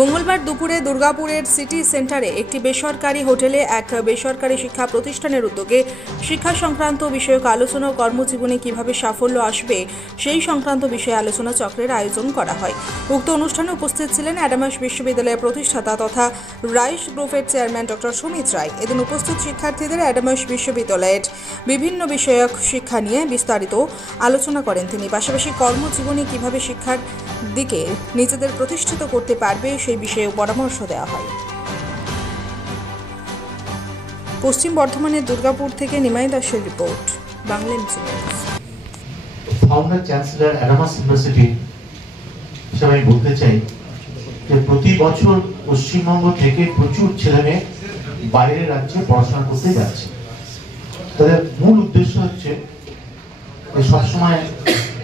মঙ্গলবার দুপুরে দুর্গাপুরের সিটি সেন্টারে একটি বেসরকারি হোটেলে এক বেসরকারি শিক্ষা প্রতিষ্ঠানের উদ্যোগে শিক্ষা সংক্রান্ত বিষয়ক আলোচনা ও কর্মজীবনে কিভাবে সাফল্য আসবে সেই সংক্রান্ত বিষয়ে আলোচনা চক্রের আয়োজন করা হয়। উক্ত অনুষ্ঠানে উপস্থিত ছিলেন অ্যাডামাস বিশ্ববিদ্যালয়ের প্রতিষ্ঠাতা তথা রাইস গ্রুপের চেয়ারম্যান ডক্টর সুমিত রায়। এদিন উপস্থিত শিক্ষার্থীদের অ্যাডামাস বিশ্ববিদ্যালয়ের বিভিন্ন বিষয়ক শিক্ষা নিয়ে বিস্তারিত আলোচনা করেন তিনি। পাশাপাশি কর্মজীবনে কিভাবে শিক্ষার দিকে নিজেদের প্রতিষ্ঠিত করতে পারবে সেই বিষয়ে পরামর্শ দেওয়া হয়। পশ্চিম বর্ধমানের দুর্গাপুর থেকে নিমাই দাসের report, Bangla news. Founder chancellor Adamas university হিসেবে আমি বলতে চাই যে প্রতি বছর পশ্চিমবঙ্গ থেকে প্রচুর ছেলেমেয়ে বাইরের রাজ্যে পড়াশোনা করতে যাচ্ছে। তাদের মূল উদ্দেশ্য হচ্ছে যে সবসময়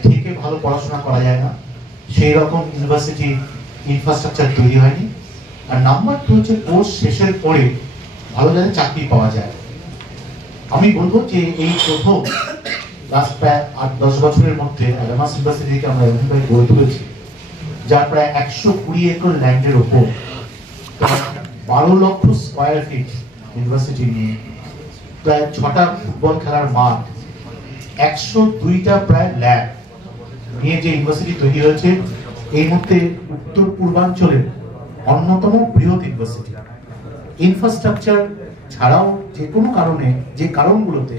থেকে ভালো পড়াশোনা করা যায় না, সেই রকম ইউনিভার্সিটি ইনফ্রাস্ট্রাকচার তৈরি হয়নি। আর নাম্বার 2 হচ্ছে কোর্স শেষের পরে ভালো যাতে চাকরি পাওয়া যায়। আমি বলবো যে এই প্রথম লাস্ট প্রায় 8-10 বছরের মধ্যে অ্যাডামাস ইউনিভার্সিটিকে আমরা এমনভাবে গড়ে তুলেছি যার প্রায় 120 একর ল্যান্ডের ওপর 12 লক্ষ স্কোয়ার ফিট ইউনিভার্সিটি নিয়ে প্রায় 6টা ফুটবল খেলার মাঠ, 102টা প্রায় ল্যাব নিয়ে যে ইউনিভার্সিটি তৈরি হয়েছে, এই মুহূর্তে উত্তর পূর্বাঞ্চলের অন্যতম বৃহৎ ইউনিভার্সিটি। ইনফ্রাস্ট্রাকচার ছাড়াও যে কোনো কারণে, যে কারণগুলোতে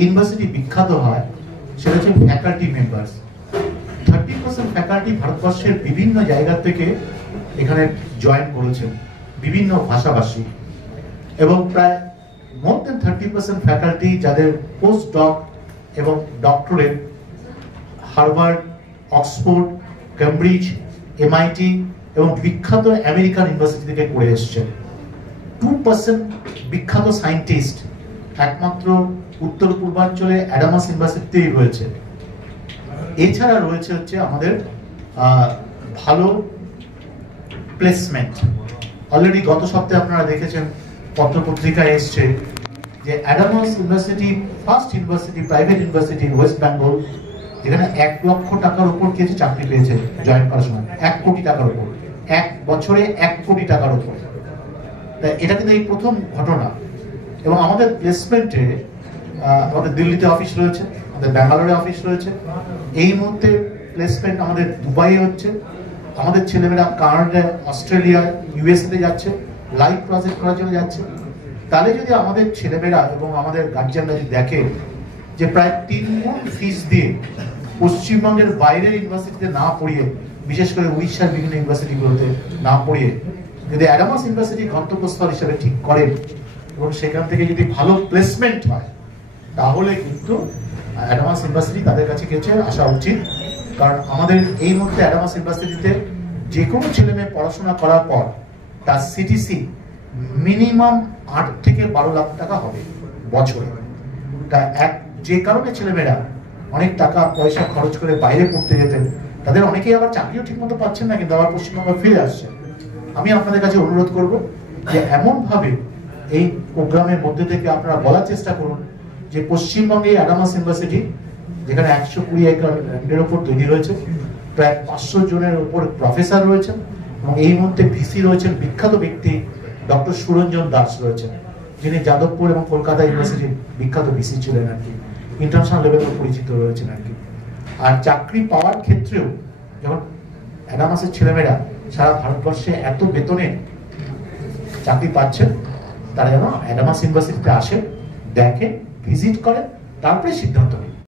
ইউনিভার্সিটি বিখ্যাত হয় সেটা হচ্ছে ফ্যাকাল্টি মেম্বার্স। 30% ফ্যাকাল্টি ভারতবর্ষের বিভিন্ন জায়গা থেকে এখানে জয়েন করেছেন, বিভিন্ন ভাষাভাষী, এবং প্রায় মোর দেন 30% ফ্যাকাল্টি যাদের পোস্ট ডক এবং doctorate Harvard, Oxford, Cambridge, MIT এবং বিখ্যাত আমেরিকান ইউনিভার্সিটি থেকে করে এসেছেন। 2% বিখ্যাত সায়েন্টিস্ট একমাত্র উত্তর পূর্বাঞ্চলে অ্যাডামাস ইউনিভার্সিটিতেই রয়েছে। এছাড়া রয়েছে হচ্ছে আমাদের ভালো প্লেসমেন্ট। অলরেডি গত সপ্তাহে আপনারা দেখেছেন পত্রপত্রিকায় এসছে যে Adamas university first university, private university in West Bengal, যেখানে 1 লক্ষ টাকার উপর কিছু চাকরি পেয়েছে জয়েন করার সময়। 1 কোটি টাকার উপর, 1 বছরে 1 কোটি টাকার উপর। তাই এটা কিন্তু এই প্রথম ঘটনা। এবং আমাদের প্লেসমেন্টে আমাদের দিল্লিতে অফিস রয়েছে, আমাদের ব্যাঙ্গালোরে অফিস রয়েছে। এই মুহূর্তে প্লেসমেন্ট আমাদের দুবাইয়ে হচ্ছে। আমাদের ছেলেমেয়েরা কানাডা, অস্ট্রেলিয়া, USA যাচ্ছে, লাইভ প্রজেক্ট করার জন্য যাচ্ছে। তাহলে যদি আমাদের ছেলেমেয়েরা এবং আমাদের গার্জিয়ানরা যদি দেখে যে প্রায় 3 গুণ ফিস দিয়ে পশ্চিমবঙ্গের বাইরের ইউনিভার্সিটিতে না পড়িয়ে, বিশেষ করে উড়িষ্যার বিভিন্ন ইউনিভার্সিটিগুলোতে না পড়িয়ে যদি অ্যাডামাস ইউনিভার্সিটি গন্তব্যস্থল হিসেবে ঠিক করেন এবং সেখান থেকে যদি ভালো প্লেসমেন্ট হয়, তাহলে কিন্তু অ্যাডামাস ইউনিভার্সিটি তাদের কাছে কিছু আসা উচিত। কারণ আমাদের এই মুহূর্তে অ্যাডামাস ইউনিভার্সিটিতে যে কোনো ছেলে মেয়ে পড়াশোনা করার পর তার CTC মিনিমাম 8 থেকে 12 লাখ টাকা হবে বছরে। যে কারণে ছেলেমেয়েরা অনেক টাকা পয়সা খরচ করে বাইরে পড়তে যেতেন, তাদের অনেকেই আবার চাকরিও ঠিক মতো পাচ্ছেন না, কিন্তু আবার পশ্চিমবঙ্গ ফিরে আসছে। আমি আপনাদের কাছে অনুরোধ করব যে এমন ভাবে এই প্রোগ্রামের মধ্যে থেকে আপনারা বলার চেষ্টা করুন যে পশ্চিমবঙ্গে অ্যাডামাস ইউনিভার্সিটি, যেখানে 120 একর ল্যান্ডের উপর তৈরি হয়েছে, প্রায় 500 জনের উপর প্রফেসর রয়েছেন, এবং এই মুহূর্তে VC রয়েছেন বিখ্যাত ব্যক্তি ডক্টর সুরঞ্জন দাস রয়েছেন, যিনি যাদবপুর এবং কলকাতা ইউনিভার্সিটির বিখ্যাত VC ছিলেন আর কি, ইন্টারন্যাশনাল লেভেলে পরিচিত রয়েছেন আর কি। আর চাকরি পাওয়ার ক্ষেত্রেও যখন অ্যাডামাসের ছেলেমেয়েরা সারা ভারতবর্ষে এত বেতনে চাকরি পাচ্ছেন, তারা যেন অ্যাডামাস ইউনিভার্সিটিতে আসে, দেখেন, ভিজিট করেন, তারপরে সিদ্ধান্ত নেন।